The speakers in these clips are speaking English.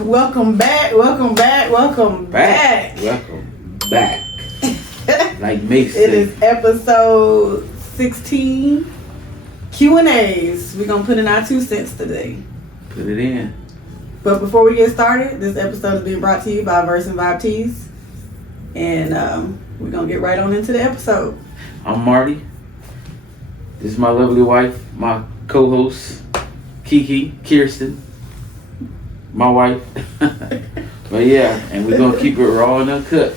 Welcome back. Welcome back. Welcome back. Welcome back. Like Mason. It is episode 16. Q&As. We're going to put in our 2 cents today. Put it in. But before we get started, this episode is being brought to you by Verse and Vibe Tees. And we're going to get right on into the episode. I'm Marty. This is my lovely wife, my co-host, Kirsten. My wife. But yeah, and we're going to keep it raw and uncut.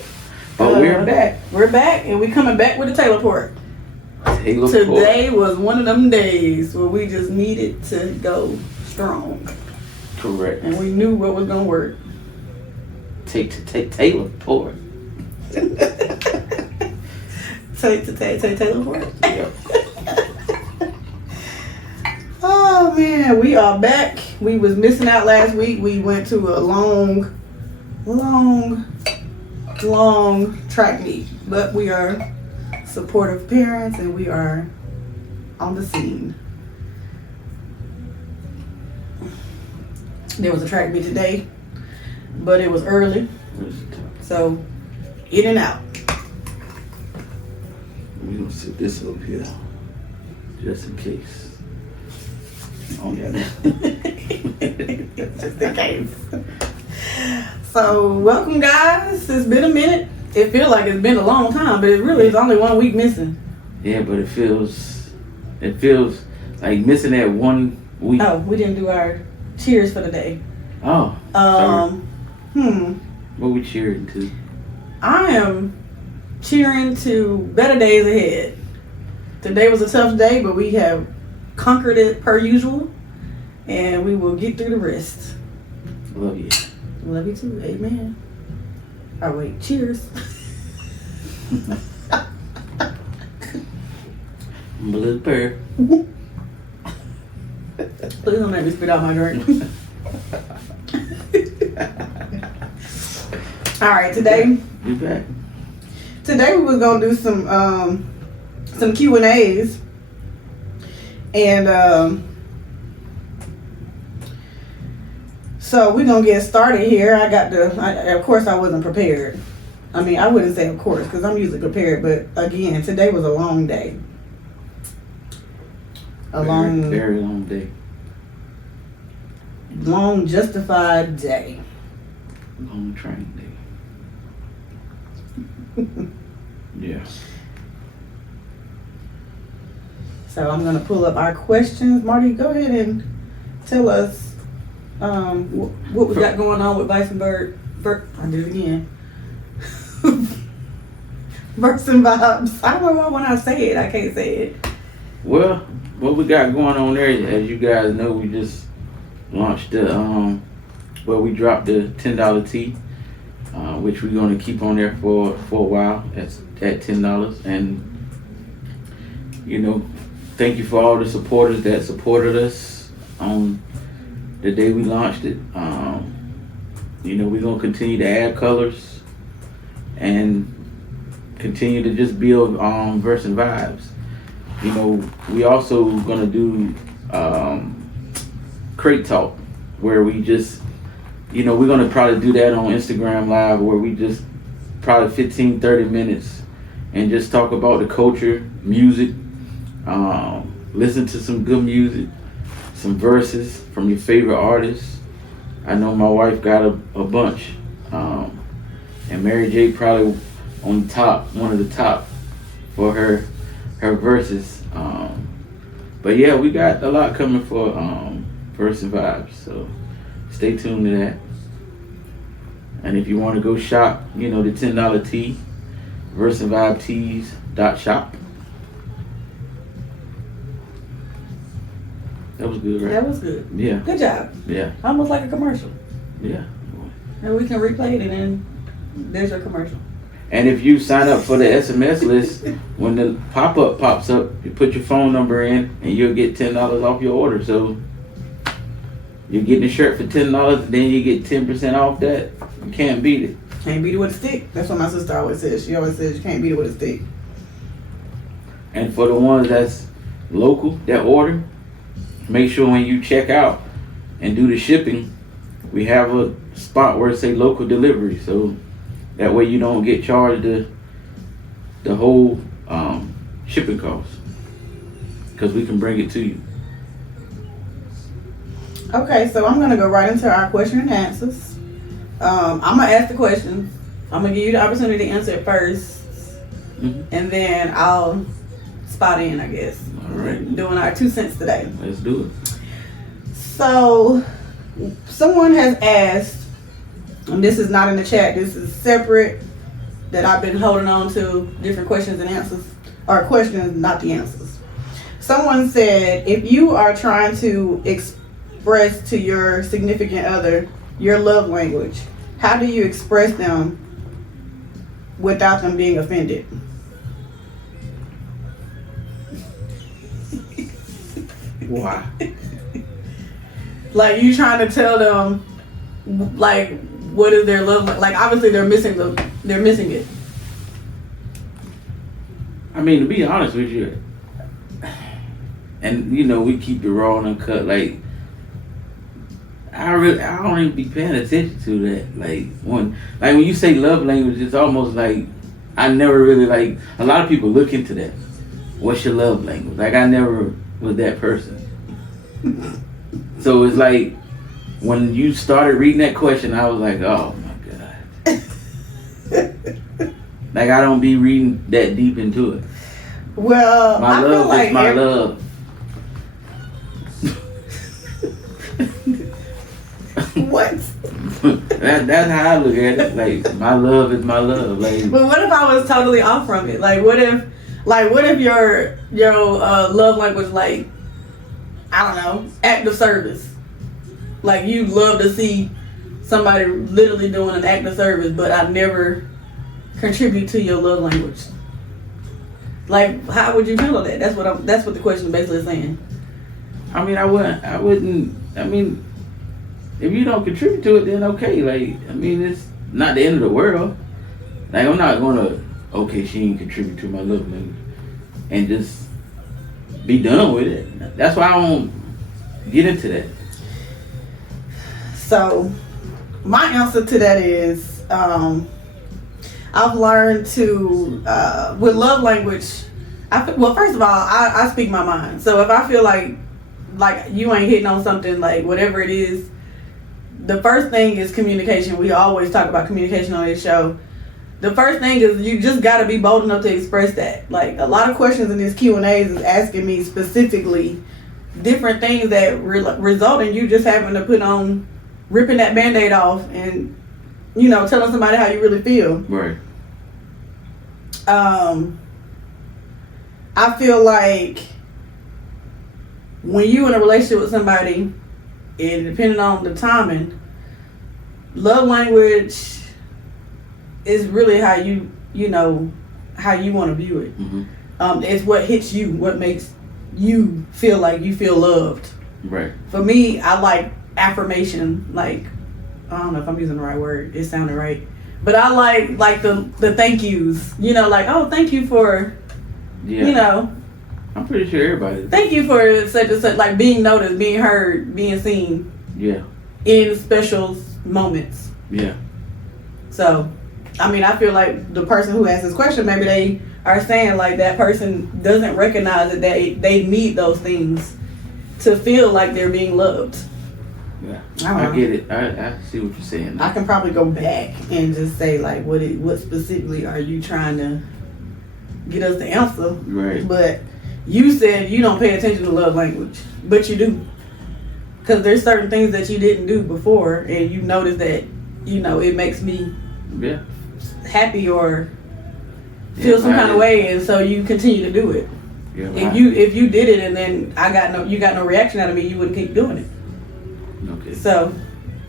But we're back. We're back, and we're coming back with a Taylor Port. Today was one of them days where we just needed to go strong. Correct. And we knew what was going to work. Take Taylor Port. Take Taylor Port? Yep. Oh man, we are back. We was missing out last week. We went to a long track meet. But we are supportive parents and we are on the scene. There was a track meet today, but it was early. So, in and out. We're going to sit this over here, just in case. Oh, yeah. Just in case. So, welcome guys. It's been a minute. It feels like it's been a long time, but it really is only 1 week missing. Yeah, but it feels like missing that 1 week. Oh, we didn't do our cheers for the day. Oh. What we cheering to? I am cheering to better days ahead. Today was a tough day, but we have conquered it per usual, and we will get through the rest. Love you. Love you too. Amen. Oh wait, cheers. Blue bird. Please don't make me spit out my drink. All right, today. You back? Today we was gonna do some Q&As, and so we're gonna get started here. Of course I wasn't prepared. I mean, I wouldn't say of course because I'm usually prepared, but again, today was a long day. Very long day. Long justified day. Long train day. Yeah. So I'm gonna pull up our questions. Marty, go ahead and tell us what we got going on with Vice and Bird. I did it again. Verse and Vibes. I don't know why when I say it, I can't say it. Well, what we got going on there, as you guys know, we just launched the we dropped the $10 tee, which we're gonna keep on there for a while at $10. And thank you for all the supporters that supported us on the day we launched it. We're gonna continue to add colors and continue to just build Verse and Vibes. We also gonna do crate talk where we just we're gonna probably do that on Instagram Live where we just probably 15-30 minutes and just talk about the culture, music, listen to some good music, some verses from your favorite artists. I know my wife got a bunch, and Mary J probably on the top, one of the top for her verses. But yeah, we got a lot coming for Verse and Vibes, so stay tuned to that. And if you want to go shop, the $10 tee, verseandvibetees.shop. That was good, right? That was good. Yeah. Good job. Yeah. Almost like a commercial. Yeah. And we can replay it and then there's your commercial. And if you sign up for the SMS list, when the pop-up pops up, you put your phone number in and you'll get $10 off your order. So you're getting a shirt for $10, then you get 10% off that. You can't beat it. Can't beat it with a stick. That's what my sister always says. She always says you can't beat it with a stick. And for the ones that's local, that order, make sure when you check out and do the shipping, we have a spot where it say local delivery, so that way you don't get charged the whole shipping cost, because we can bring it to you. Okay, so I'm gonna go right into our question and answers. I'm gonna ask the questions. I'm gonna give you the opportunity to answer it first, and then I'll spot in, I guess. All right. Doing our 2 cents today. Let's do it. So, someone has asked, and this is not in the chat, this is separate, that I've been holding on to different questions and answers, or questions, not the answers. Someone said, if you are trying to express to your significant other your love language, how do you express them without them being offended? Why? Like, you trying to tell them, like, what is their love like? Obviously they're missing it. I mean, to be honest with you, and you know, we keep it raw and uncut. Like, I don't even be paying attention to that. Like when you say love language, it's almost like I never really like. A lot of people look into that. What's your love language? Like, I never was that person. So it's like when you started reading that question, I was like, oh my god. Like, I don't be reading that deep into it. Well, My I love feel like is my love. What? That's how I look at it. Like, my love is my love. Like, But what if I was totally off from it? Like, what if your love language, like, I don't know, act of service? Like, you love to see somebody literally doing an act of service, but I never contribute to your love language. Like, how would you handle that? That's what the question basically is saying. I mean, I wouldn't. I mean, if you don't contribute to it, then okay. Like, I mean, it's not the end of the world. Like, I'm not gonna, okay, she ain't contribute to my love language, and just be done with it. That's why I don't get into that. So, my answer to that is, I've learned to, with love language, well, first of all, I speak my mind. So if I feel like you ain't hitting on something, like whatever it is, the first thing is communication. We always talk about communication on this show. The first thing is you just got to be bold enough to express that. Like, a lot of questions in this Q&As is asking me specifically different things that result in you just having to ripping that Band-Aid off and, telling somebody how you really feel. Right. I feel like when you in a relationship with somebody, and depending on the timing, love language is really how how you want to view it. Mm-hmm. It's what hits you, what makes you feel like you feel loved. Right. For me, I like affirmation. Like, I don't know if I'm using the right word. It sounded right. But I like the thank yous. Like, oh, thank you for, I'm pretty sure everybody. Thank you for such and such, like being noticed, being heard, being seen. Yeah. In special moments. Yeah. So, I mean, I feel like the person who asked this question, maybe they are saying like that person doesn't recognize that they need those things to feel like they're being loved. Yeah, I get it. I see what you're saying now. I can probably go back and just say like, what specifically are you trying to get us to answer? Right. But you said you don't pay attention to love language, but you do, because there's certain things that you didn't do before, and you notice that it makes me happy or feel some kind of way, and so you continue to do it. Yeah, if you did it and then you got no reaction out of me, you wouldn't keep doing it. Okay. So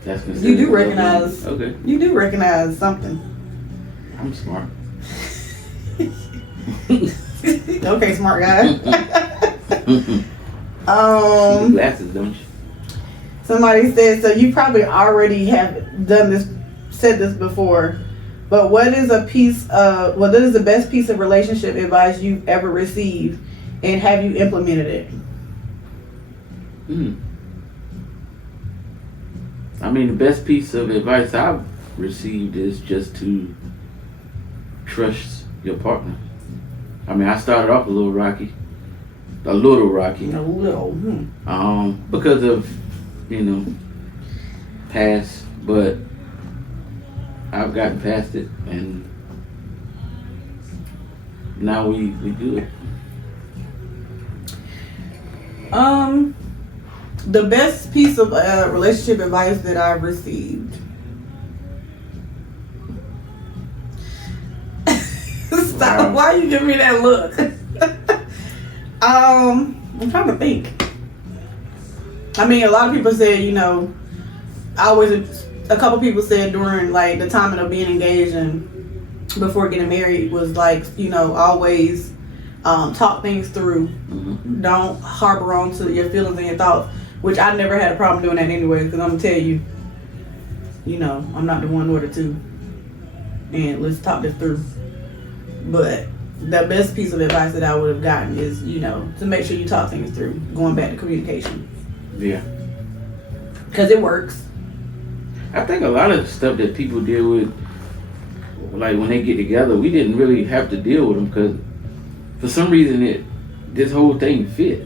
that's you do recognize. Okay. You do recognize something. I'm smart. Okay, smart guy. Glasses, don't you? Somebody said, so you probably already have said this before, but what is the best piece of relationship advice you've ever received, and have you implemented it? I mean, the best piece of advice I've received is just to trust your partner. I mean, I started off a little rocky. A little rocky. A little. Because of, past, but I've gotten past it, and now we good. The best piece of relationship advice that I've received. Stop! Wow. Why you give me that look? I'm trying to think. I mean, a lot of people said, a couple people said during like the time of being engaged and before getting married was like, always talk things through. Mm-hmm. Don't harbor on to your feelings and your thoughts, which I never had a problem doing that anyway, because I'm gonna tell you, I'm not the one nor the two, and let's talk this through. But the best piece of advice that I would have gotten is, to make sure you talk things through, going back to communication. Yeah. Because it works. I think a lot of the stuff that people deal with, like when they get together, we didn't really have to deal with them because for some reason this whole thing fit.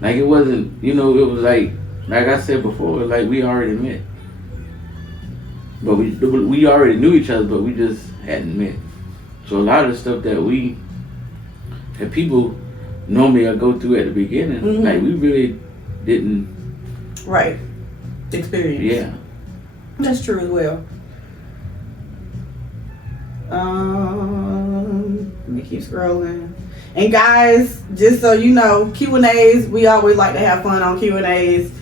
Like it wasn't, it was like I said before, like we already met. But we already knew each other, but we just hadn't met. So a lot of the stuff that people normally go through at the beginning, mm-hmm. like we really didn't. Right. Experience. Yeah. That's true as well. Let me keep scrolling. And guys, just so you know, Q&As, we always like to have fun on Q&As.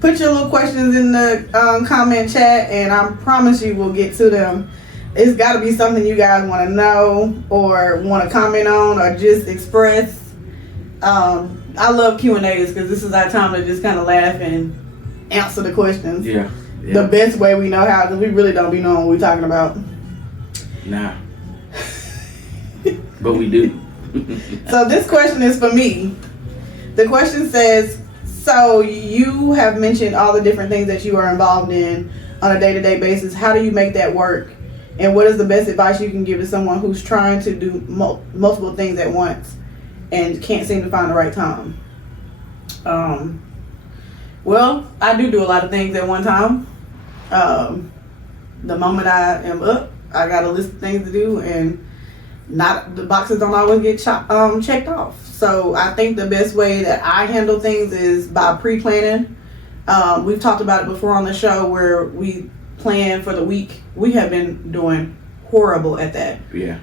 Put your little questions in the comment chat, and I promise you we'll get to them. It's got to be something you guys want to know or want to comment on or just express. I love Q&As because this is our time to just kind of laugh and answer the questions. Yeah. The best way we know how, because we really don't be knowing what we're talking about. Nah. But we do. So this question is for me. The question says, so you have mentioned all the different things that you are involved in on a day-to-day basis. How do you make that work? And what is the best advice you can give to someone who's trying to do multiple things at once and can't seem to find the right time? Well, I do a lot of things at one time. The moment I am up, I got a list of things to do, and the boxes don't always get checked off. So I think the best way that I handle things is by pre-planning. We've talked about it before on the show where we plan for the week. We have been doing horrible at that. Yeah.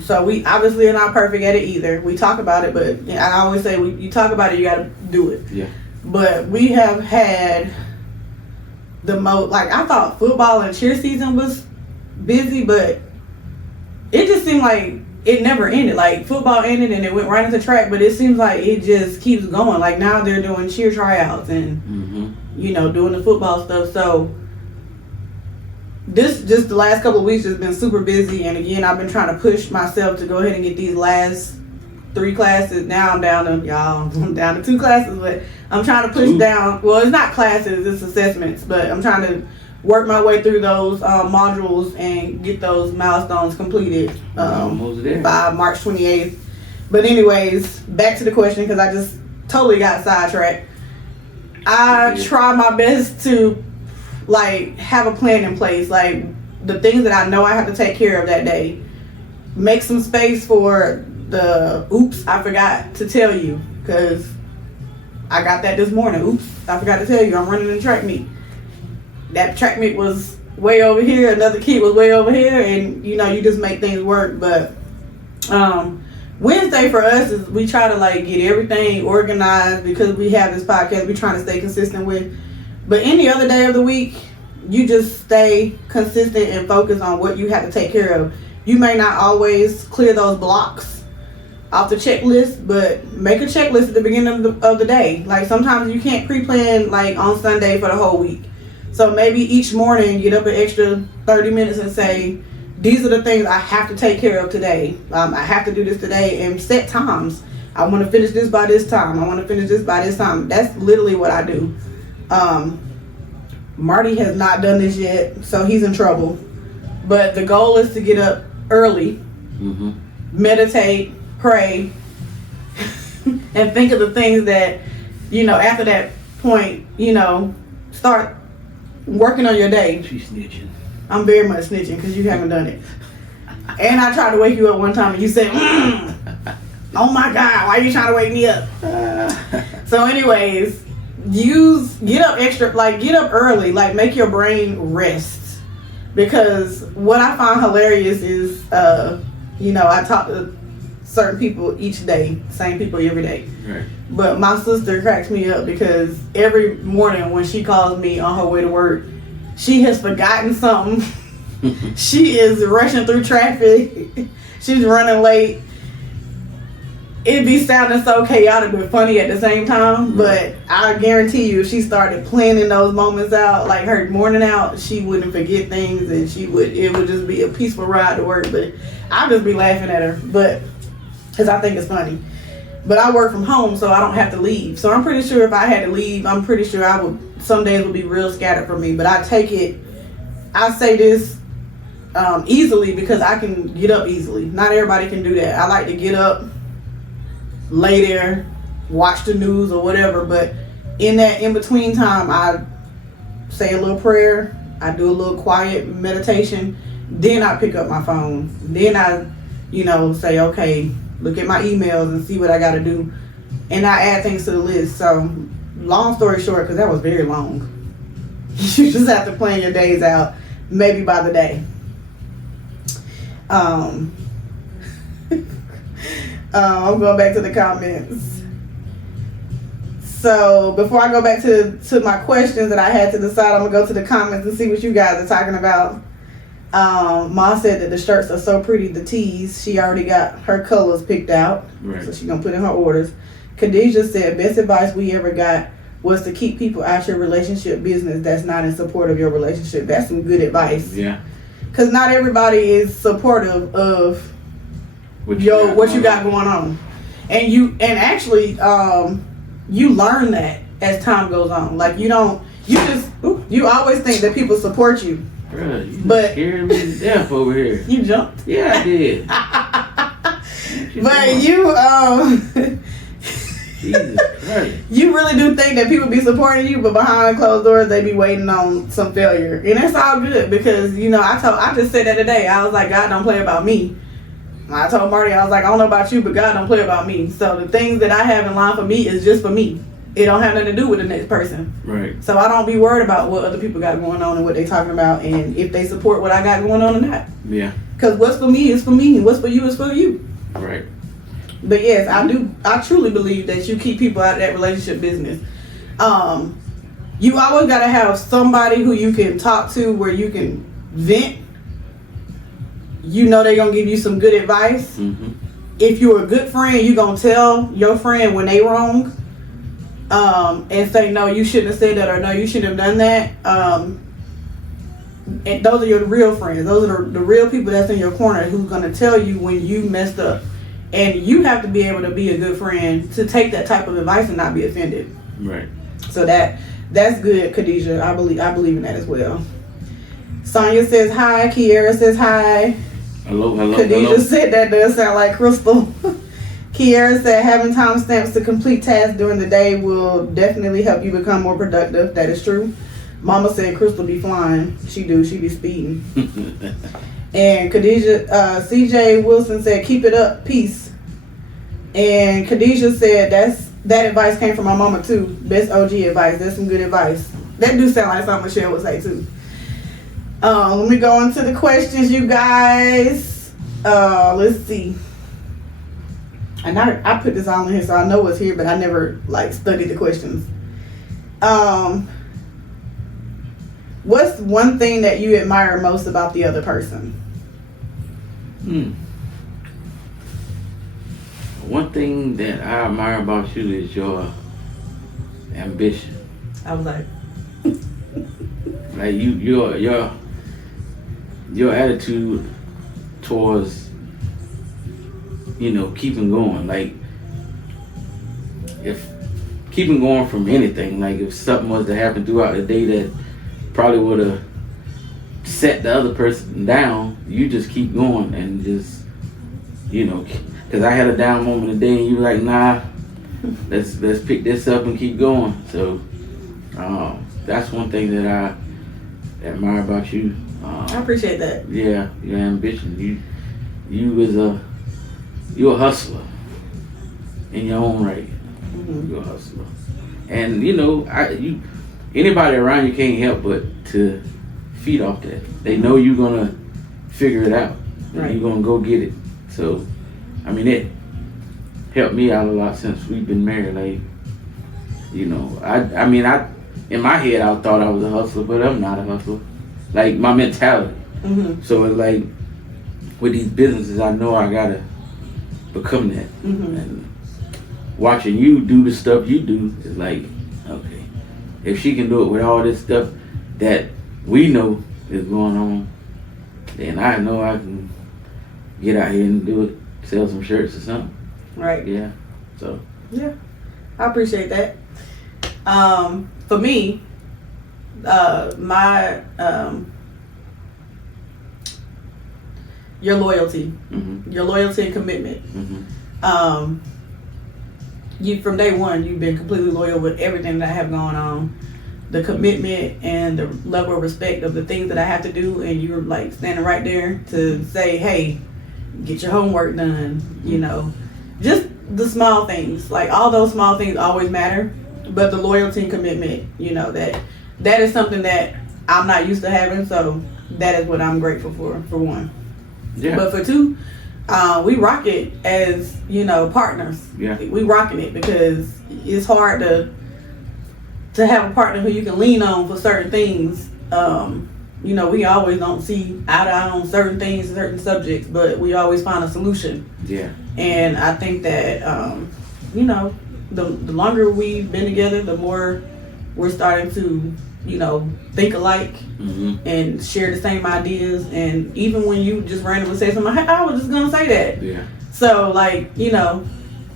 So we obviously are not perfect at it either. We talk about it, but I always say you talk about it, you got to do it. Yeah. But we have had the most, like I thought football and cheer season was busy, but it just seemed like it never ended. Like football ended and it went right into track, but it seems like it just keeps going. Like now they're doing cheer tryouts and doing the football stuff. So this just the last couple of weeks has been super busy, and again I've been trying to push myself to go ahead and get these last 3 classes. Now I'm down to 2 classes, but I'm trying to push down. Well, it's not classes, it's assessments, but I'm trying to work my way through those modules and get those milestones completed by March 28th. But anyways, back to the question because I just totally got sidetracked. I try my best to have a plan in place, like the things that I know I have to take care of that day. Make some space for the oops, I forgot to tell you, because I got that this morning. Oops, I forgot to tell you I'm running a track meet. That track meet was way over here, another kid was way over here, and you just make things work. But Wednesday for us is we try to get everything organized because we have this podcast we're trying to stay consistent with. But any other day of the week, you just stay consistent and focus on what you have to take care of. You may not always clear those blocks off the checklist, but make a checklist at the beginning of the day. Like sometimes you can't pre-plan on Sunday for the whole week. So maybe each morning get up an extra 30 minutes and say, these are the things I have to take care of today. I have to do this today, and set times. I want to finish this by this time. I want to finish this by this time. That's literally what I do. Marty has not done this yet, so he's in trouble. But the goal is to get up early, meditate, pray, and think of the things that, after that point, start working on your day. She's snitching. I'm very much snitching because you haven't done it. And I tried to wake you up one time and you said, oh my God, why are you trying to wake me up? So anyways, get up early, like make your brain rest. Because what I find hilarious is, I talk to certain people each day, same people every day. Right. But my sister cracks me up because every morning when she calls me on her way to work, she has forgotten something. She is rushing through traffic. She's running late. It'd be sounding so chaotic but funny at the same time. But I guarantee you, if she started planning those moments out, like her morning out, she wouldn't forget things, and it would just be a peaceful ride to work. But I'll just be laughing at her, because I think it's funny. But I work from home, so I don't have to leave. So I'm pretty sure if I had to leave, I'm pretty sure some days would be real scattered for me. But I say this easily because I can get up easily. Not everybody can do that. I like to get up, lay there, watch the news or whatever. But in that in-between time, I say a little prayer. I do a little quiet meditation. Then I pick up my phone. Then I, say, okay, look at my emails and see what I got to do. And I add things to the list. So, long story short, because that was very long, you just have to plan your days out, maybe by the day. I'm going back to the comments. So, before I go back to my questions that I had to decide, I'm going to go to the comments and see what you guys are talking about. Ma said that the shirts are so pretty, the tees. She already got her colors picked out. Right. So she's going to put in her orders. Khadijah said, best advice we ever got was to keep people out your relationship business that's not in support of your relationship. That's some good advice. Yeah. Because not everybody is supportive of what you got going on. And you learn that as time goes on. Like you always think that people support you. Bruh, you scared me to death over here. You jumped? Yeah, I did. But Jesus Christ. You really do think that people be supporting you, but behind closed doors they be waiting on some failure. And that's all good because, I just said that today. I was like, God don't play about me. I told Marty, I was like, I don't know about you, but God don't play about me. So the things that I have in line for me is just for me. It don't have nothing to do with the next person. Right. So I don't be worried about what other people got going on and what they talking about and if they support what I got going on or not. Yeah. Because what's for me is for me and what's for you is for you. Right. But yes, I truly believe that you keep people out of that relationship business. You always got to have somebody who you can talk to where you can vent. They're going to give you some good advice. Mm-hmm. If you're a good friend, you're going to tell your friend when they wrong. And say, no, you shouldn't have said that, or no, you shouldn't have done that. And those are your real friends. Those are the real people that's in your corner who's going to tell you when you messed up. And you have to be able to be a good friend to take that type of advice and not be offended. Right. So that's good, Khadijah. I believe in that as well. Sonia says hi. Kiara says hi. Hello. Khadijah said that does sound like Crystal. Kiara said having timestamps to complete tasks during the day will definitely help you become more productive. That is true. Mama said Crystal be flying. She be speeding. And Khadijah, CJ Wilson said keep it up, peace. And Khadijah said that advice came from my mama too. Best OG advice. That's some good advice. That do sound like something Michelle would say too. Let me go into the questions, you guys. Let's see. And I put this all in here so I know what's here, but I never studied the questions. What's one thing that you admire most about the other person? One thing that I admire about you is your ambition. I was like, like your attitude towards keeping going. Like if keeping going from anything. Like if something was to happen throughout the day that probably would have set the other person down, you just keep going and just, because I had a down moment today and you were like, nah, let's pick this up and keep going. So that's one thing that I admire about you. I appreciate that. Yeah, your ambition. You're a hustler in your own right. Mm-hmm. You're a hustler, and anybody around you can't help but to feed off that. They know you're gonna figure it out. Right. You're gonna go get it. So, I mean, it helped me out a lot since we've been married. Like, I in my head I thought I was a hustler, but I'm not a hustler. Like my mentality. Mm-hmm. So it's like with these businesses, I know I gotta become that. Mm-hmm. And watching you do the stuff you do is like, okay, if she can do it with all this stuff that we know is going on, then I know I can get out here and do it, sell some shirts or something. Right. Yeah. So. Yeah, I appreciate that. For me, your loyalty, Mm-hmm. your loyalty and commitment. Mm-hmm. You from day one, you've been completely loyal with everything that I have going on. The commitment and the level of respect of the things that I have to do, and you're like standing right there to say, "Hey, get your homework done." Just the small things. Like all those small things always matter, but the loyalty and commitment, that is something that I'm not used to having. So that is what I'm grateful for one. Yeah. But for two, we rock it as partners. Yeah. We rocking it because it's hard to have a partner who you can lean on for certain things. We always don't see eye to eye on certain things, certain subjects, but we always find a solution. Yeah. And I think that the longer we've been together, the more we're starting to think alike. Mm-hmm. And share the same ideas. And even when you just randomly say something, I was just gonna say that. Yeah. So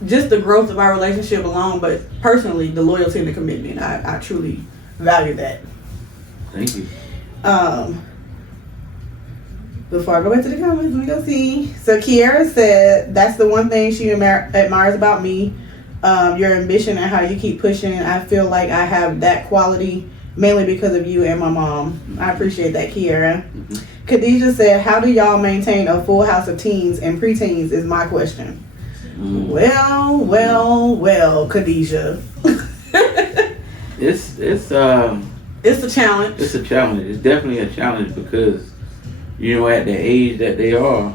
just the growth of our relationship alone, but personally the loyalty and the commitment, I truly value that. Thank you. Before I go back to the comments, let me go see. So Kiara said that's the one thing she admires about me, your ambition and how you keep pushing. I feel like I have that quality mainly because of you and my mom. I appreciate that, Kiara. Mm-hmm. Khadijah said, how do y'all maintain a full house of teens and preteens is my question. Mm. Well, Khadijah. It's a challenge. It's a challenge. It's definitely a challenge because, at the age that they are,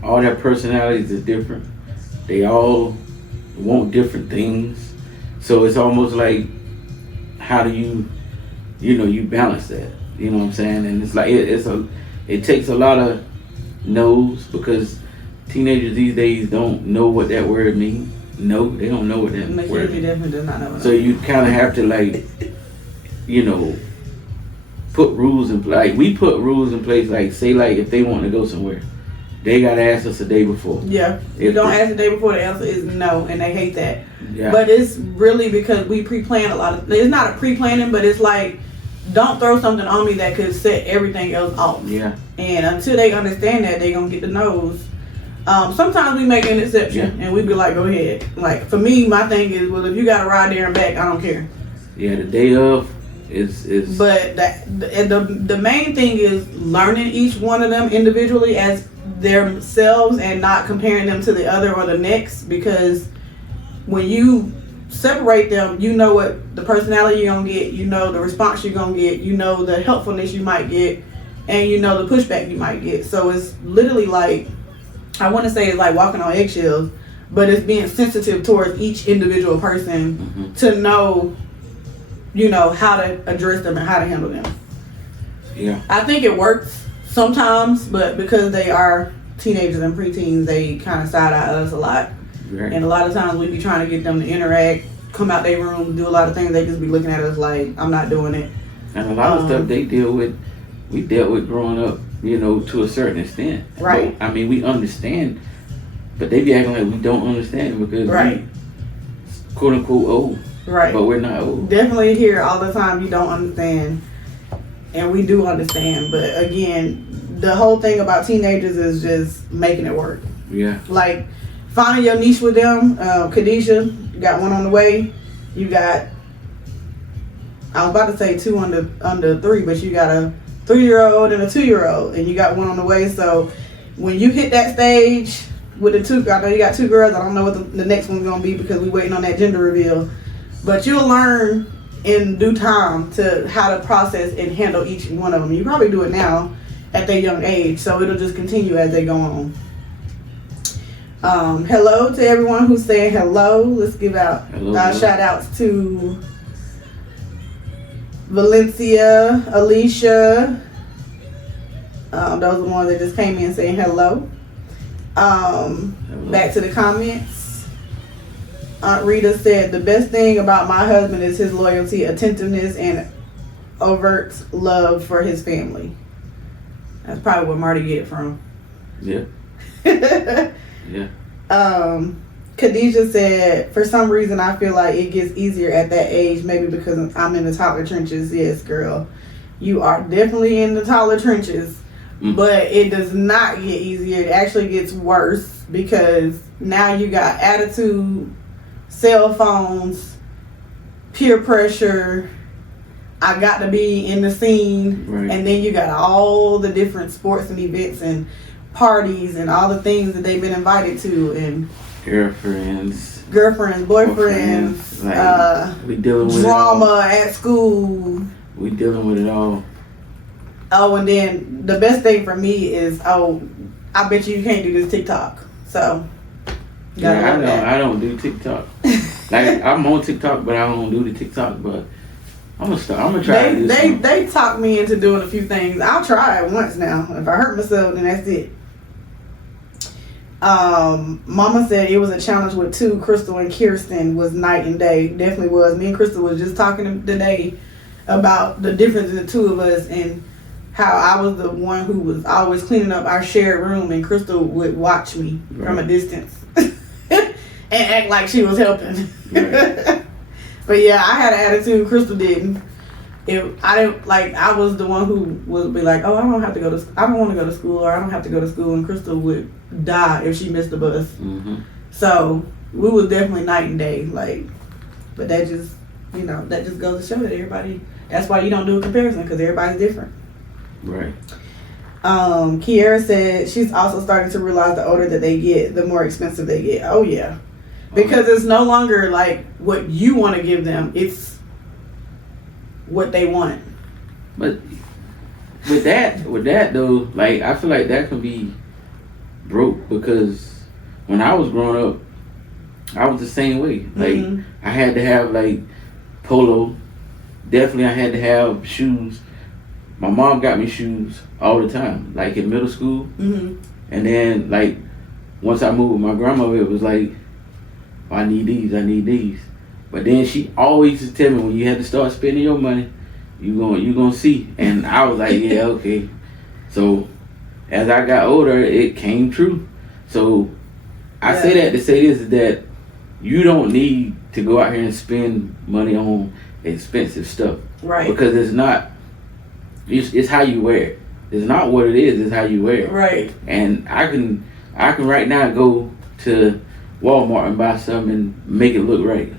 all their personalities are different. They all want different things. So it's almost like, how do you balance that? You know what I'm saying? And it's like, it takes a lot of no's because teenagers these days don't know what that word means. No, they don't know what that word means. Definitely does not know. So you kind of have to put rules in place. Like we put rules in place. Like say if they want to go somewhere, they gotta ask us the day before. Yeah. If you don't ask the day before, the answer is no, and they hate that. Yeah. But it's really because we pre-plan a lot of. It's not a pre-planning, but it's like, don't throw something on me that could set everything else off. Yeah. And until they understand that, they gonna get the nose. Sometimes we make an exception, and we be like, go ahead. Like for me, my thing is, well, if you gotta ride there and back, I don't care. Yeah, the day of is. But the main thing is learning each one of them individually as themselves and not comparing them to the other or the next, because when you separate them, you know what the personality you're gonna get, the response you're gonna get, the helpfulness you might get, and the pushback you might get. So it's literally like, I want to say it's like walking on eggshells, but it's being sensitive towards each individual person. Mm-hmm. To know how to address them and how to handle them. Yeah, I think it works sometimes, but because they are teenagers and preteens, they kind of side eye us a lot. Right. And a lot of times we be trying to get them to interact, come out their room, do a lot of things. They just be looking at us like, I'm not doing it. And a lot of stuff they deal with, we dealt with growing up, to a certain extent. Right. But, we understand, but they be acting like we don't understand because right. we, quote unquote, old. Right. But we're not old. Definitely hear all the time you don't understand. And we do understand. But again, the whole thing about teenagers is just making it work. Yeah. Like, finding your niche with them. Khadijah, you got one on the way. You got, I was about to say 2 under 3, but you got a 3-year-old and a 2-year-old. And you got one on the way. So when you hit that stage with the 2, I know you got 2 girls. I don't know what the next one's going to be because we're waiting on that gender reveal. But you'll learn in due time to how to process and handle each one of them. You probably do it now at their young age, so it'll just continue as they go on. Hello to everyone who's saying hello. Let's give out shout outs to Valencia, Alicia. Those are the ones that just came in saying hello. Back to the comments. Aunt Rita said, the best thing about my husband is his loyalty, attentiveness, and overt love for his family. That's probably where Marty get it from. Yeah. Yeah. Khadijah said, for some reason I feel like it gets easier at that age, maybe because I'm in the toddler trenches. Yes, girl. You are definitely in the toddler trenches. But it does not get easier. It actually gets worse because now you got attitude, cell phones, peer pressure. I got to be in the scene. Right. And then you got all the different sports and events and parties and all the things that they've been invited to, and girlfriends, boyfriends, like, we dealing with drama at school. We dealing with it all. Oh, and then the best thing for me is, I bet you can't do this TikTok. So I don't do TikTok. Like, I'm on TikTok, but I don't do the TikTok. But I'm gonna try. They talked me into doing a few things. I'll try it once now. If I hurt myself, then that's it. Mama said it was a challenge with 2. Crystal and Kirsten was night and day. Definitely was. Me and Crystal was just talking today about the difference in the 2 of us and how I was the one who was always cleaning up our shared room, and Crystal would watch me from a distance and act like she was helping. Right. But yeah, I had an attitude. Crystal didn't. I was the one who would be like, oh, I don't want to go to school, or I don't have to go to school, and Crystal would die if she missed the bus. Mm-hmm. So we was definitely night and day. But that just, that just goes to show that everybody. That's why you don't do a comparison, because everybody's different. Right. Kiara said she's also starting to realize the older that they get, the more expensive they get. Oh yeah, because it's no longer like what you want to give them; it's what they want. But with that though, like, I feel like that can be broke, because when I was growing up, I was the same way. Like, I had to have like polo. Definitely, I had to have shoes. My mom got me shoes all the time, like in middle school. Mm-hmm. And then, like, once I moved with my grandmother, it was like, oh, I need these. But then she always used to tell me, when you had to start spending your money, you gonna see. And I was like, yeah, okay. So as I got older, it came true. So I say that to say this, is that you don't need to go out here and spend money on expensive stuff. Right. Because it's how you wear it. It's not what it is, it's how you wear it. Right. And I can right now go to Walmart and buy something and make it look right.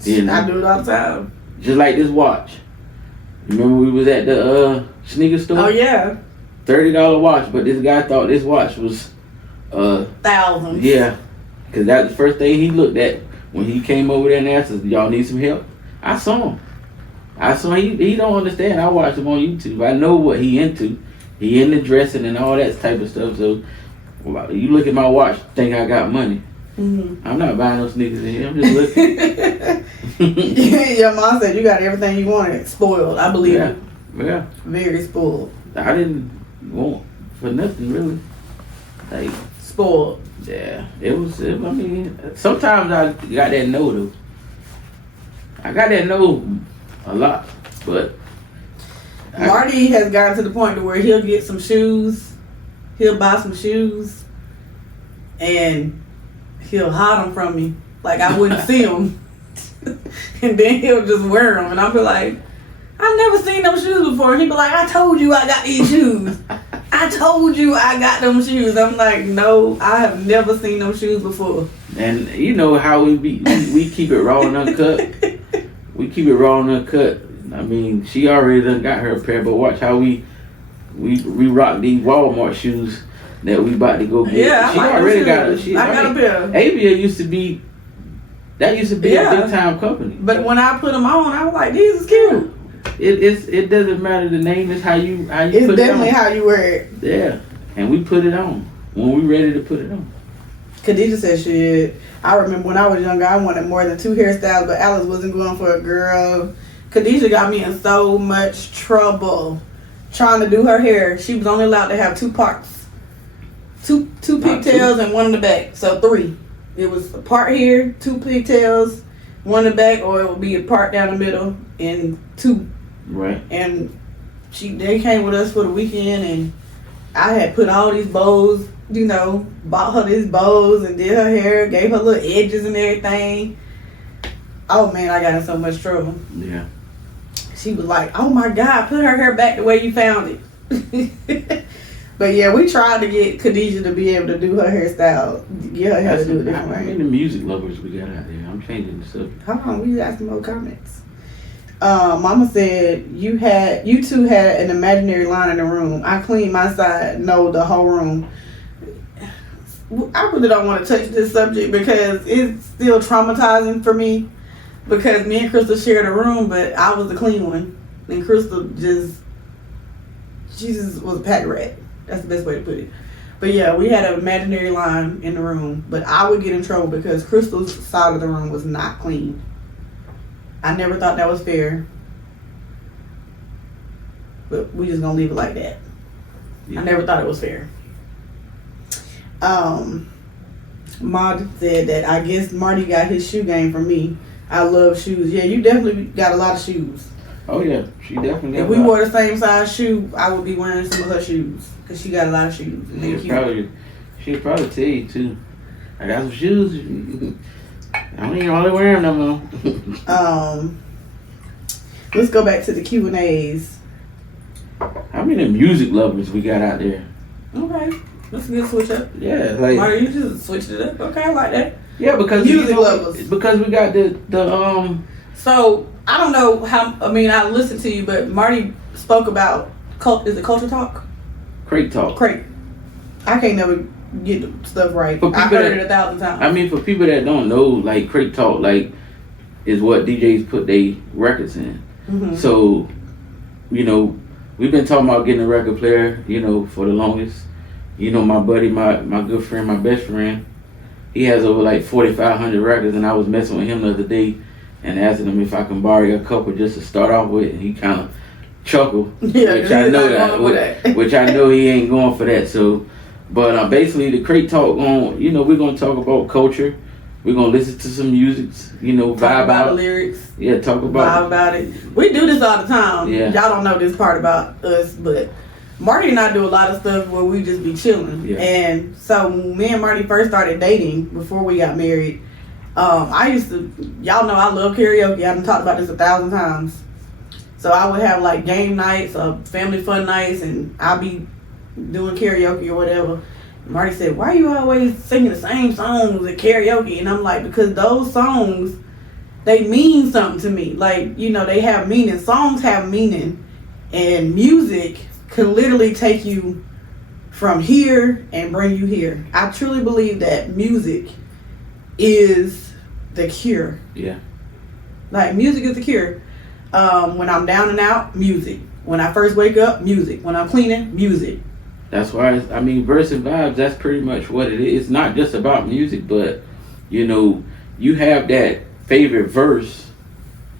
I do it all the time. Just like this watch. Remember we was at the sneaker store? Oh yeah. $30 watch, but this guy thought this watch was thousands. Yeah. Cause that's the first thing he looked at when he came over there and asked us, y'all need some help? I saw him. He don't understand. I watch him on YouTube. I know what he into. He into dressing and all that type of stuff. So you look at my watch, think I got money. Mm-hmm. I'm not buying no sneakers in here. I'm just looking. Your mom said you got everything you wanted. Spoiled. I believe it. Yeah. Very spoiled. I didn't want for nothing really. Like, spoiled. Yeah. I mean, sometimes I got that no though. I got that no a lot, but Marty has gotten to the point to where he'll get some shoes, he'll buy some shoes, and he'll hide them from me, like I wouldn't see them. and then he'll just wear them, and I'll be like, I've never seen them shoes before. He'll be like, I told you I got these shoes. I told you I got them shoes. I'm like, no, I have never seen them shoes before. And you know how we keep it raw and uncut. We keep it raw and uncut. I mean, she already done got her a pair, but watch how we rock these Walmart shoes that we about to go get. Yeah, she already got it. I got a pair. Avia used to be a big time company. But when I put them on, I was like, these is cute. It doesn't matter the name. It's how you It's put it on. definitely how you wear it. Yeah, and we put it on when we ready to put it on. Khadijah said shit. I remember when I was younger, I wanted more than 2 hairstyles, but Alice wasn't going for a girl. Khadijah got me in so much trouble trying to do her hair. She was only allowed to have 2 parts. Two pigtails and one in the back. So 3. It was a part here, 2 pigtails, 1 in the back, or it would be a part down the middle and 2. Right. And they came with us for the weekend, and I had put all these bows, bought her these bows and did her hair, gave her little edges and everything. Oh man, I got in so much trouble. Yeah. She was like, oh my God, put her hair back the way you found it. But yeah, we tried to get Khadijah to be able to do her hairstyle, get her hair to do it different How way. many music lovers we got out there? I'm changing the subject. Hold on, we got some more comments. Mama said you two had an imaginary line in the room. I cleaned my side, no, the whole room. I really don't want to touch this subject because it's still traumatizing for me. Because me and Crystal shared a room, but I was the clean one, and Crystal just was a pack rat. That's the best way to put it. But yeah, we had an imaginary line in the room, but I would get in trouble because Crystal's side of the room was not clean. I never thought that was fair. But we just gonna leave it like that. Yeah. I never thought it was fair. Maud said that I guess Marty got his shoe game from me. I love shoes. Yeah, you definitely got a lot of shoes. Oh yeah, she definitely got If we wore the same size shoe, I would be wearing some of her shoes. Because she got a lot of shoes. And they're cute. She'll probably tell you too. I got some shoes. I don't even really wear them no more. Let's go back to the Q&As. How many music lovers we got out there? Okay. That's a good switch up. Yeah, like Mario, you just switched it up. Okay, I like that. yeah, because Music lovers. Because we got the So, I don't know I listened to you, but Marty spoke about, is it Culture Talk? Crate Talk. Crate. I can't never get the stuff right. For people I heard it 1,000 times. I mean, for people that don't know, like Crate Talk, like is what DJs put their records in. Mm-hmm. So, we've been talking about getting a record player, for the longest. My buddy, my good friend, my best friend, he has over like 4,500 records, and I was messing with him the other day and asking him if I can borrow a couple just to start off with, and he kind of chuckled, Yeah, which I know which I know he ain't going for that. So, but basically the Crate Talk we're gonna talk about culture. We're gonna listen to some music, vibe Talk about out the lyrics. Yeah, talk Vibe about about it. We do this all the time. Yeah. Y'all don't know this part about us, but Marty and I do a lot of stuff where we just be chilling. Yeah. And so when me and Marty first started dating before we got married, I used to, y'all know I love karaoke. I've talked about this 1,000 times. So I would have like game nights or family fun nights, and I'll be doing karaoke or whatever. Marty said, why are you always singing the same songs at karaoke? And I'm like, because those songs, they mean something to me. Like, they have meaning. Songs have meaning. And music can literally take you from here and bring you here. I truly believe that music is the cure. Yeah. Like, music is the cure. When I'm down and out, music. When I first wake up, music. When I'm cleaning, music. That's why, verse and vibes, that's pretty much what it is. It's not just about music, but, you have that favorite verse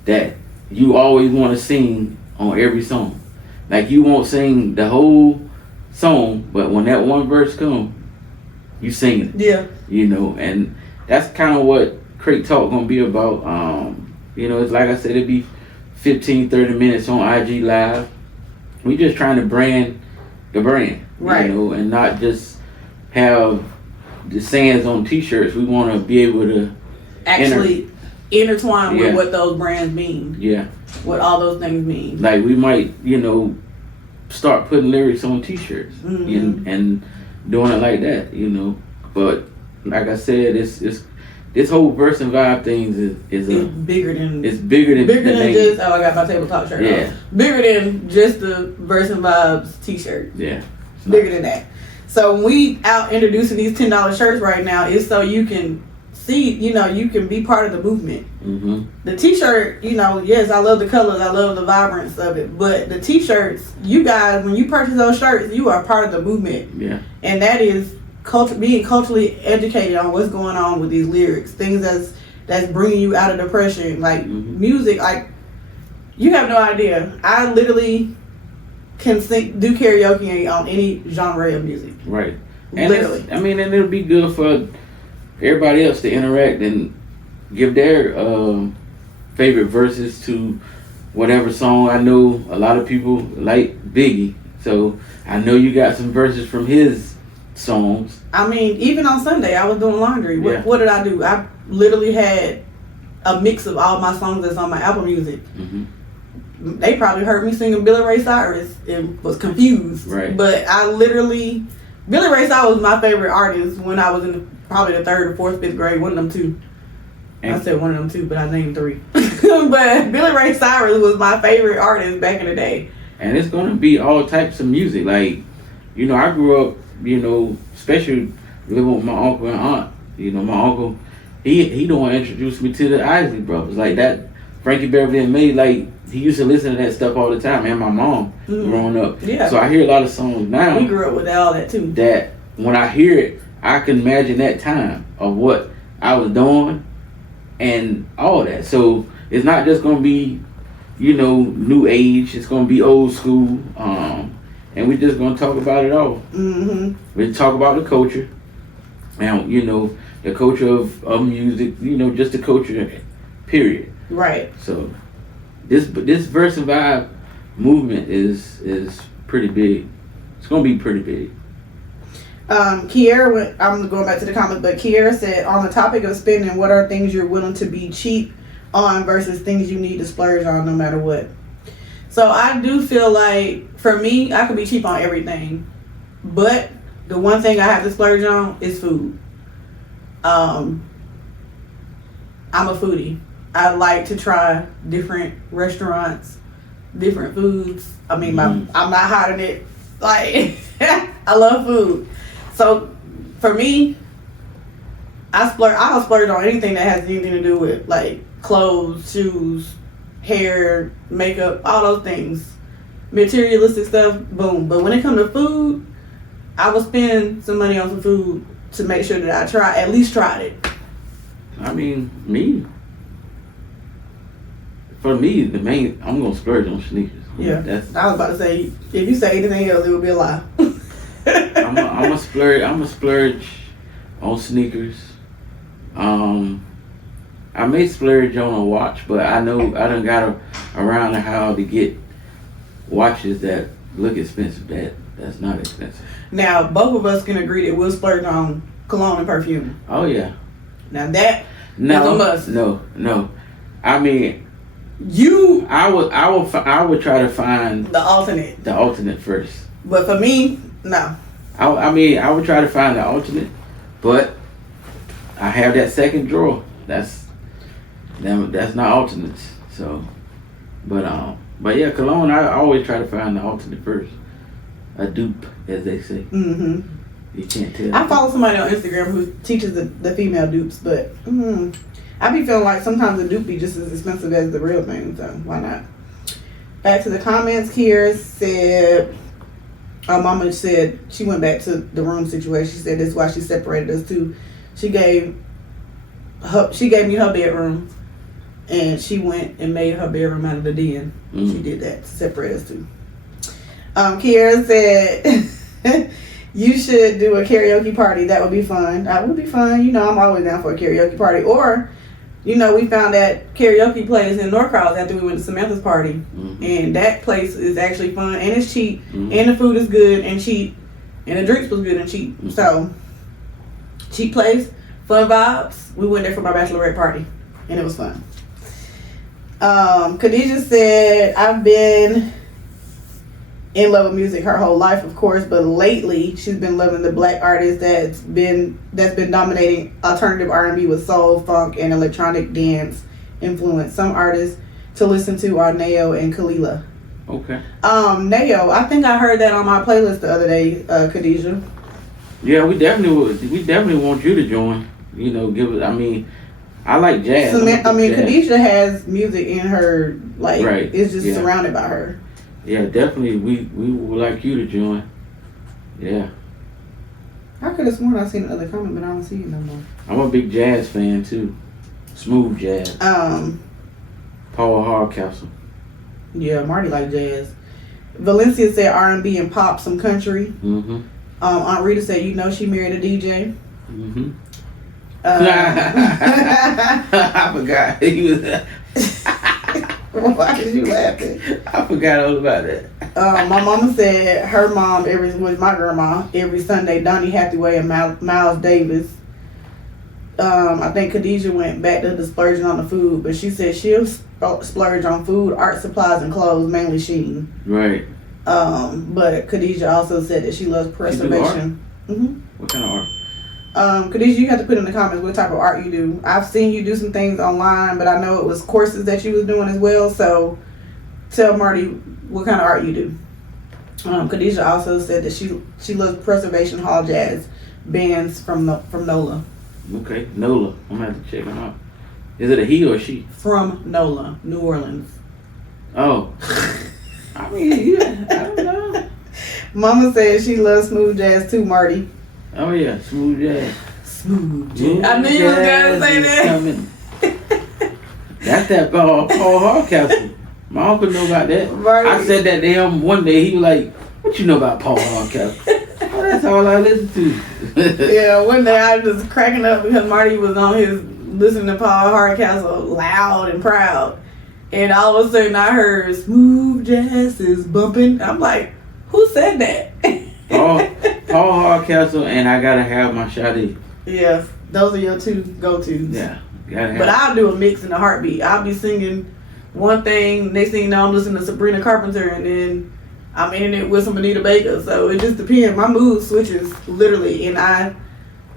that you always want to sing on every song. Like, you won't sing the whole song, but when that one verse comes, you sing it. Yeah. And that's kind of what Crate Talk gonna be about. It's like I said, it'd be 15, 30 minutes on IG Live. We just trying to brand the brand. Right. And not just have the sayings on t-shirts. We want to be able to Actually intertwined Yeah. with what those brands mean, Yeah. what all those things mean. Like we might, start putting lyrics on T-shirts and doing it like that, But like I said, it's this whole verse and vibe things is It's bigger than bigger than just I got my tabletop shirt. Yeah. On. Bigger than just the Verse and Vibes T-shirt. Yeah. Bigger than that. So when we out introducing these $10 shirts right now, is so you can see, you can be part of the movement. Mm-hmm. The T-shirt, yes, I love the colors, I love the vibrance of it, but the T-shirts, you guys, when you purchase those shirts, you are part of the movement. Yeah. And that is being culturally educated on what's going on with these lyrics, things that's bringing you out of depression, like music. Like, you have no idea. I literally can do karaoke on any genre of music. Right. And Literally. and it'll be good for everybody else to interact and give their favorite verses to whatever song. I know a lot of people like Biggie, so I know you got some verses from his songs. Even on Sunday, I was doing laundry. Yeah. What did I do? I literally had a mix of all my songs that's on my Apple Music. Mm-hmm. They probably heard me singing Billy Ray Cyrus and was confused. Right. But Billy Ray Cyrus was my favorite artist when I was in probably the 3rd or 4th, 5th grade. One of them two. I said one of them two, but I named 3. But Billy Ray Cyrus was my favorite artist back in the day. And it's gonna be all types of music. Like, I grew up, especially living with my uncle and aunt. My uncle, he the one introduced me to the Isley Brothers. Like that, Frankie Beverly and May, like, he used to listen to that stuff all the time. And my mom, growing up. Yeah. So I hear a lot of songs now. We grew up with all that too. That when I hear it, I can imagine that time of what I was doing and all that. So it's not just gonna be, new age. It's gonna be old school. And we're just gonna talk about it all. Mm-hmm. We talk about the culture, and the culture of music. Just the culture, period. Right. So this verse and vibe movement is pretty big. It's gonna be pretty big. Kiera I'm going back to the comments, but Kiera said, on the topic of spending, what are things you're willing to be cheap on versus things you need to splurge on no matter what? So I do feel like, for me, I could be cheap on everything, but the one thing I have to splurge on is food. I'm a foodie. I like to try different restaurants, different foods. I'm not hiding it. Like, I love food. So for me, I'll splurge on anything that has anything to do with like clothes, shoes, hair, makeup, all those things. Materialistic stuff, boom. But when it comes to food, I will spend some money on some food to make sure that I at least tried it. For me, I'm gonna splurge on sneakers. Yeah, I was about to say, if you say anything else, it would be a lie. I'm a splurge on sneakers. I may splurge on a watch, but I know I done got around to how to get watches that look expensive. That's not expensive. Now, both of us can agree that we'll splurge on cologne and perfume. Oh yeah. Now that is a must. No. I would try to find the alternate first. But for me, no. I would try to find the alternate, but I have that second drawer. That's not alternates. So, but yeah, cologne. I always try to find the alternate first. A dupe, as they say. Mm-hmm. You can't tell. I follow somebody on Instagram who teaches the female dupes, but I be feeling like sometimes the dupe be just as expensive as the real thing, so why not? Back to the comments here. Said, our mama said she went back to the room situation. She said that's why she separated us too. She gave me her bedroom, and she went and made her bedroom out of the den. She did that to separate us too. Kiera said, you should do a karaoke party. That would be fun. That would be fun. I'm always down for a karaoke party. Or, we found that karaoke place in Norcross after we went to Samantha's party. Mm-hmm. And that place is actually fun. And it's cheap. Mm-hmm. And the food is good and cheap. And the drinks was good and cheap. Mm-hmm. So, cheap place, fun vibes. We went there for my bachelorette party. and it was fun. Khadijah said, I've been in love with music her whole life, of course, but lately she's been loving the black artists that's been dominating alternative R&B with soul, funk, and electronic dance influence. Some artists to listen to are Neo and Kalila. Okay. Neo, I think I heard that on my playlist the other day, Khadijah. Yeah, we definitely want you to join. You know, give it. I mean, I like jazz. So, jazz. Khadijah has music in her, like, right. It's just yeah. surrounded by her. Yeah, definitely. We would like you to join. Yeah. I could have sworn I seen another comment, but I don't see it no more. I'm a big jazz fan too. Smooth jazz. Paul Hardcastle. Yeah, Marty like jazz. Valencia said R&B and pop, some country. Mm-hmm. Aunt Rita said, you know, she married a DJ. Mm-hmm. I forgot. He was. Why did you laughing? I forgot all about that. My mama said her mom was my grandma every Sunday. Donnie Hathaway and Miles Davis. I think Khadijah went back to the splurging on the food, but she said she'll splurge on food, art supplies, and clothes, mainly Shein. Right. But Khadijah also said that she loves preservation. Mm-hmm. What kind of art? Khadijah, you have to put in the comments what type of art you do. I've seen you do some things online, but I know it was courses that you was doing as well. So tell Marty what kind of art you do. Khadijah also said that she loves Preservation Hall Jazz bands from NOLA. Okay, NOLA. I'm gonna have to check them out. Is it a he or a she? From NOLA, New Orleans. Oh. I mean, yeah, I don't know. Mama said she loves smooth jazz too, Marty. Oh yeah, smooth jazz. Smooth jazz. I knew you was gonna say that. That's that Paul Hardcastle. My uncle know about that. Marty. I said that to him one day. He was like, "What you know about Paul Hardcastle?" Oh, that's all I listen to. Yeah, one day I was just cracking up because Marty was on his listening to Paul Hardcastle loud and proud. And all of a sudden I heard smooth jazz is bumping. I'm like, who said that? Paul Hardcastle and I Gotta Have My Sade. Yeah, those are your two go-tos. Yeah, gotta have. But I'll do a mix in a heartbeat. I'll be singing one thing, next thing you know I'm listening to Sabrina Carpenter, and then I'm in it with some Anita Baker. So it just depends. My mood switches literally, and I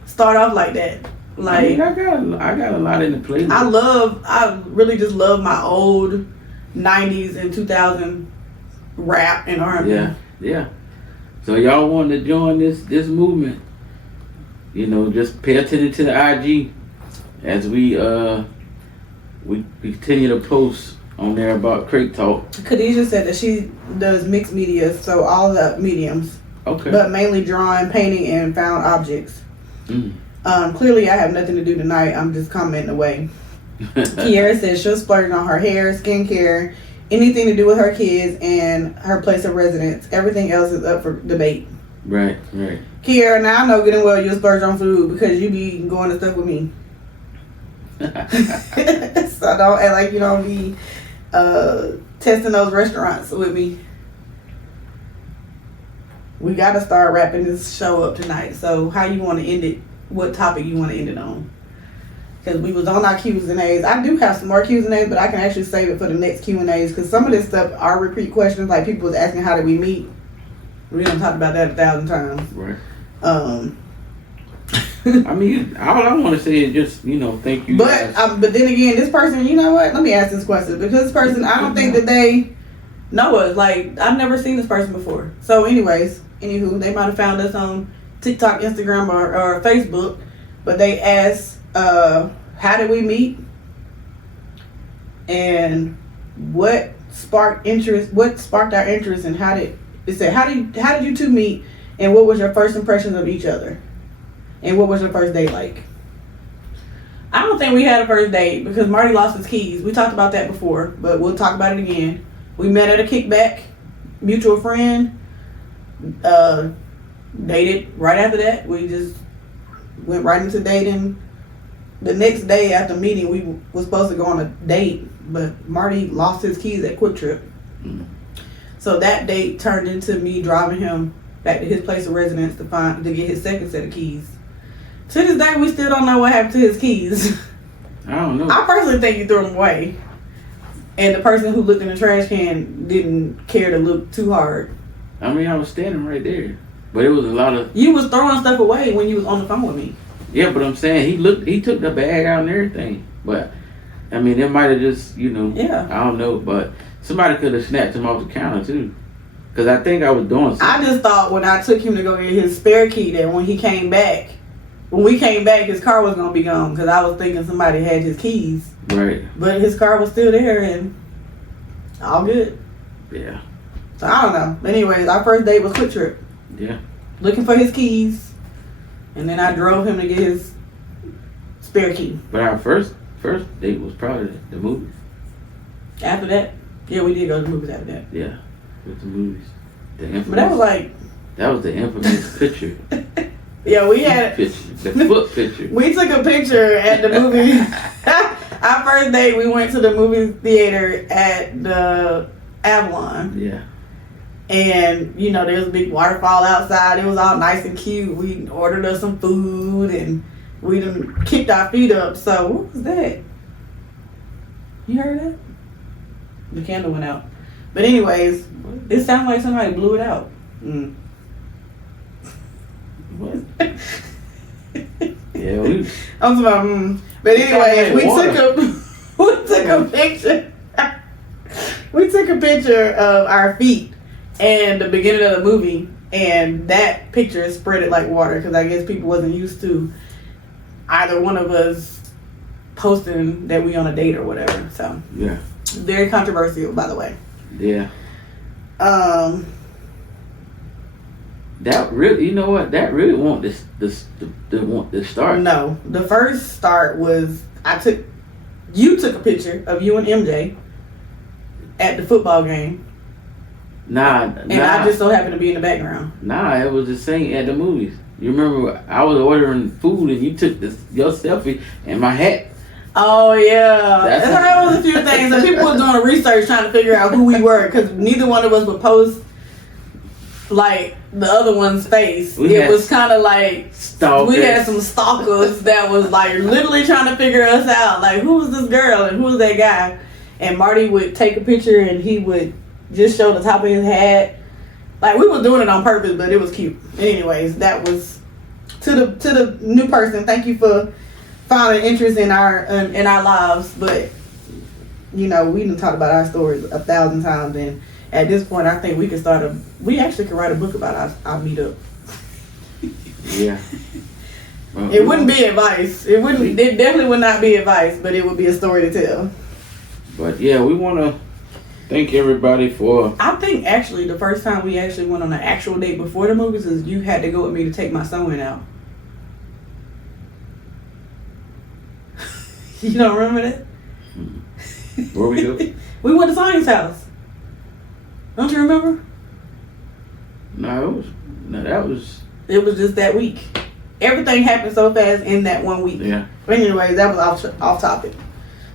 start off like that. Like I got a lot in the playlist. I really just love my old 90s and 2000 rap and R&B. Yeah. So y'all want to join this movement? You know, just pay attention to the IG as we continue to post on there about Crate Talk. Khadijah said that she does mixed media, so all the mediums. Okay. But mainly drawing, painting, and found objects. Mm. Clearly, I have nothing to do tonight. I'm just commenting away. Kiara says she'll splurge on her hair, skincare, anything to do with her kids, and her place of residence. Everything else is up for debate. Right. Kiara, now I know good and well you'll splurge on food because you be going to stuff with me. So don't act like you don't be testing those restaurants with me. We got to start wrapping this show up tonight. So how you want to end it? What topic you want to end it on? Because we was on our Q's and A's. I do have some more Q's and A's, but I can actually save it for the next Q and A's because some of this stuff are repeat questions. Like people was asking how did we meet. We done talked about that 1,000 times. Right. I mean, all I want to say is just, thank you. But then again, this person, you know what? Let me ask this question because this person, I don't think that they know us. Like I've never seen this person before. So, anyway, they might have found us on TikTok, Instagram, or Facebook, but they asked, "How did we meet?" And what sparked interest? What sparked our interest, and how did you two meet? And what was your first impressions of each other? And what was your first date like? I don't think we had a first date because Marty lost his keys. We talked about that before, but we'll talk about it again. We met at a kickback, mutual friend. Dated right after that. We just went right into dating. The next day after meeting, we were supposed to go on a date, but Marty lost his keys at Quick Trip. Mm. So that date turned into me driving him back to his place of residence to get his second set of keys. To this day, we still don't know what happened to his keys. I don't know. I personally think you threw them away. And the person who looked in the trash can didn't care to look too hard. I mean, I was standing right there, but it was a lot of. You was throwing stuff away when you was on the phone with me. Yeah, but I'm saying he took the bag out and everything. But I mean, it might have just, Yeah. I don't know, but somebody could have snatched him off the counter too. Cause I think I was doing something. I just thought when I took him to go get his spare key that when we came back, his car was gonna be gone. Cause I was thinking somebody had his keys, Right. but his car was still there and all good. Yeah. So I don't know. Anyways, our first date was Quick Trip. Yeah. Looking for his keys, and then I drove him to get his spare key. But our first date was probably the movies. After that, yeah, we did go to the movies after that. Yeah. With the movies. The infamous. But that was like, that was the infamous picture. yeah, we had Picture. The foot picture. we took a picture at the movie. Our first date, we went to the movie theater at the Avalon. Yeah. And, there was a big waterfall outside. It was all nice and cute. We ordered us some food and we done kicked our feet up. So, what was that? You heard that? The candle went out. But anyways, it sounded like somebody blew it out. Mm. What? Yeah, we. I'm sorry. But anyways, we took a picture. We took a picture of our feet and the beginning of the movie, and that picture spread it like water because I guess people wasn't used to either one of us posting that we on a date or whatever. So Yeah. very controversial, by the way. Yeah. Um, That really, you know what? That really want the start. no, the first start was you took a picture of you and MJ at the football game, and I just so happened to be in the background. Nah, it was the same at the movies. You remember I was ordering food and you took your selfie and my hat. Oh yeah, That's that was a few things. And people were doing a research trying to figure out who we were because neither one of us would post like the other one's face. It was kind of like Stalkers. we had some stalkers that was like literally trying to figure us out. Like who's this girl and who's that guy? And Marty would take a picture and he would just show the top of his hat. Like we was doing it on purpose, but it was cute. Anyways, that was to the new person. Thank you for finding interest in our lives, but we done talked about our stories 1,000 times, and at this point, I think we actually could write a book about our meetup. Yeah. It wouldn't be advice. It definitely would not be advice, but it would be a story to tell. But yeah, we want to thank everybody for. I think actually the first time we actually went on an actual date before the movies is you had to go with me to take my sewing out. You don't remember that? Where we go? We went to Science House. Don't you remember? No, that was. It was just that week. Everything happened so fast in that 1 week. Yeah. But anyways, that was off topic.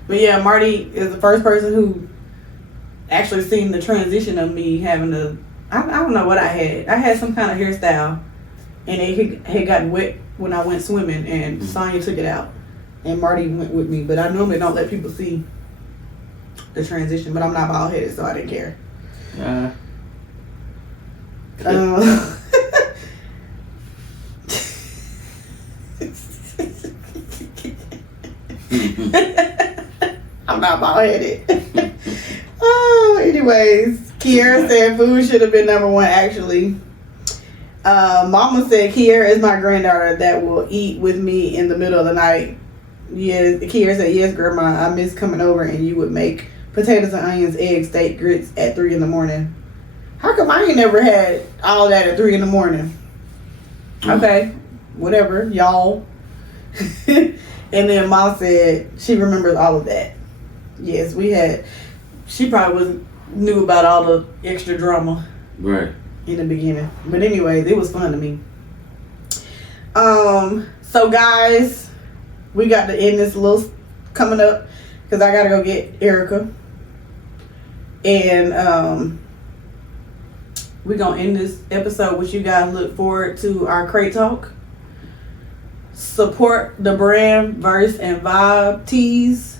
But yeah, Marty is the first person who actually seen the transition of me having I don't know what I had. I had some kind of hairstyle, and it had gotten wet when I went swimming, and Sonya took it out, and Marty went with me. But I normally don't let people see the transition, but I'm not bald headed, so I didn't care. I'm not bald headed. Anyways, Kiera said food should have been number one. Actually, Mama said Kiera is my granddaughter that will eat with me in the middle of the night. Yes, Kiera said yes, Grandma. I miss coming over and you would make potatoes and onions, eggs, steak, grits at 3 a.m. How come I ain't never had all that at 3 a.m? Okay, whatever, y'all. And then Mom said she remembers all of that. Yes, she probably knew about all the extra drama Right. in the beginning. But anyways, it was fun to me. So guys, we got to end this little coming up because I gotta go get Erica. And we're gonna end this episode with you guys. Look forward to our crate talk. support the brand Verse and Vibe tees.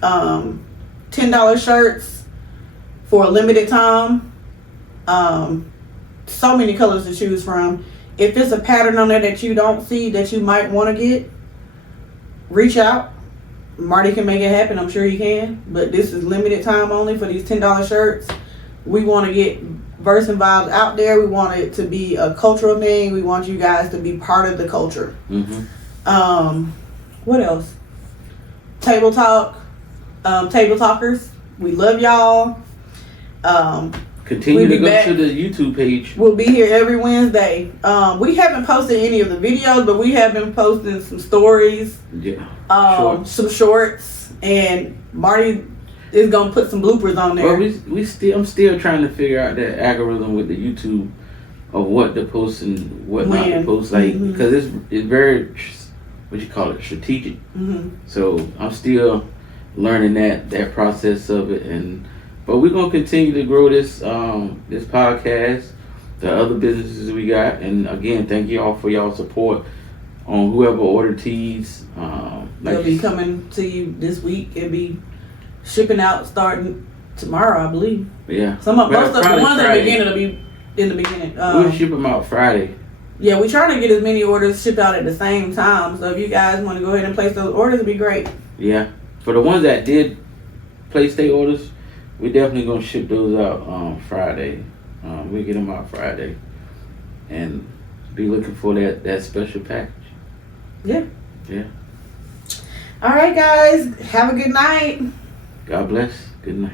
$10 shirts for a limited time. So many colors to choose from. If it's a pattern on there that you don't see that you might want to get, reach out. Marty can make it happen. I'm sure he can. But this is limited time only for these $10 shirts. We want to get Verse and Vibes out there. We want it to be a cultural thing. We want you guys to be part of the culture. What else? Table Talk. Table Talkers. We love y'all. Continue to go to the YouTube page. We'll be here every Wednesday. We haven't posted any of the videos, but we have been posting some stories. Yeah. Some shorts, and Marty is gonna put some bloopers on there. Well, I'm still trying to figure out that algorithm with the YouTube of what to post and what not to post, like because it's very, what you call it, strategic. So I'm still learning that process of it, but we're gonna continue to grow this this podcast, the other businesses we got, and again, thank you all for y'all support on whoever ordered tees. They'll be coming to you this week. It'll be shipping out starting tomorrow, I believe. Yeah. Most of the ones at the beginning will be in the beginning. We'll ship them out Friday. Yeah, we're trying to get as many orders shipped out at the same time. So if you guys want to go ahead and place those orders, it'd be great. Yeah. For the ones that did place their orders, we're definitely gonna ship those out Friday. We'll get them out Friday, and be looking for that special package. Yeah. Yeah. All right, guys. Have a good night. God bless. Good night.